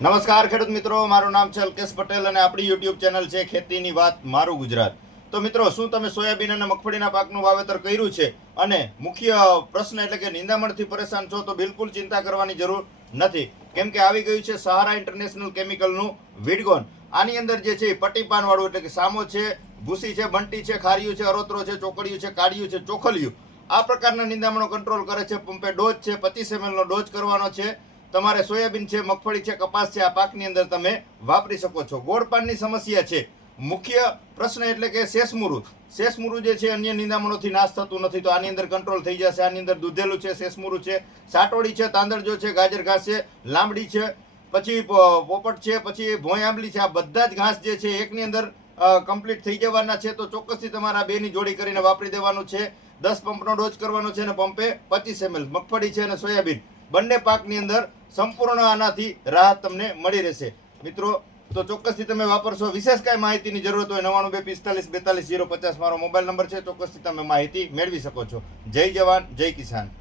નમસ્કાર ખેડૂત મિત્રો, મારું નામ છે અલ્કેશ પટેલ અને આપણી યુટ્યુબ ચેનલ છે ખેતીની વાત, મારું ગુજરાત. તો મિત્રો, શું તમે સોયાબીન અને મગફળીના પાકનું વાવેતર કર્યું છે? અને મુખ્ય પ્રશ્ન એટલે કે નિંદામણથી પરેશાન છો તો બિલકુલ ચિંતા કરવાની જરૂર નથી. કેમ કે આવી ગયું છે સહારા ઇન્ટરનેશનલ કેમિકલનું વિડગોન. આની અંદર જે છે એ પટ્ટીપાન એટલે કે સામો છે, ભૂસી છે, બંટી છે, ખારિયું છે, અરોત્રો છે, ચોકડિયું છે, કાળિયું છે, ચોખલિયું. આ પ્રકારના નિંદામણો કંટ્રોલ કરે છે, પંપે ડોઝ છે, પચીસ એમએલનો ડોઝ કરવાનો છે. તમારે સોયાબીન છે, મગફળી છે, કપાસ છે, આ પાકની અંદર તમે વાપરી શકો છો. ગોળપાનની સમસ્યા છે. મુખ્ય પ્રશ્ન એટલે કે શેષમુરુ શેષમુરુ જે છે, અન્ય નિંદામણોથી નાશ થતું નથી, તો આની અંદર કંટ્રોલ થઈ જશે. આની અંદર દૂધેલું છે શેષમુરુ છે. સાટોડી છે તાંદળજો છે, ગાજર ઘાસ છે, લાંબડી છે, પછી પોપટ છે, પછી ભોંય આંબલી છે. આ બધા જ ઘાસ જે છે, એકની અંદર કમ્પ્લીટ થઈ જવાના છે. તો ચોક્કસથી તમારા બેની જોડી કરીને વાપરી દેવાનું છે. દસ પંપનો ડોઝ કરવાનો છે અને પંપે પચીસ એમએલ મગફળી છે અને સોયાબીન. બંને પાકની અંદર સંપૂર્ણ આનાથી રાહત તમને મળી રહેશે. મિત્રો, તો ચોક્કસથી તમે વાપરશો. વિશેષ કાંઈ માહિતીની જરૂરત હોય, નવ્વાણું બે પિસ્તાલીસ બેતાલીસ જીરો પચાસ મારો મોબાઈલ નંબર છે. ચોક્કસથી તમે માહિતી મેળવી શકો છો. જય જવાન, જય કિસાન.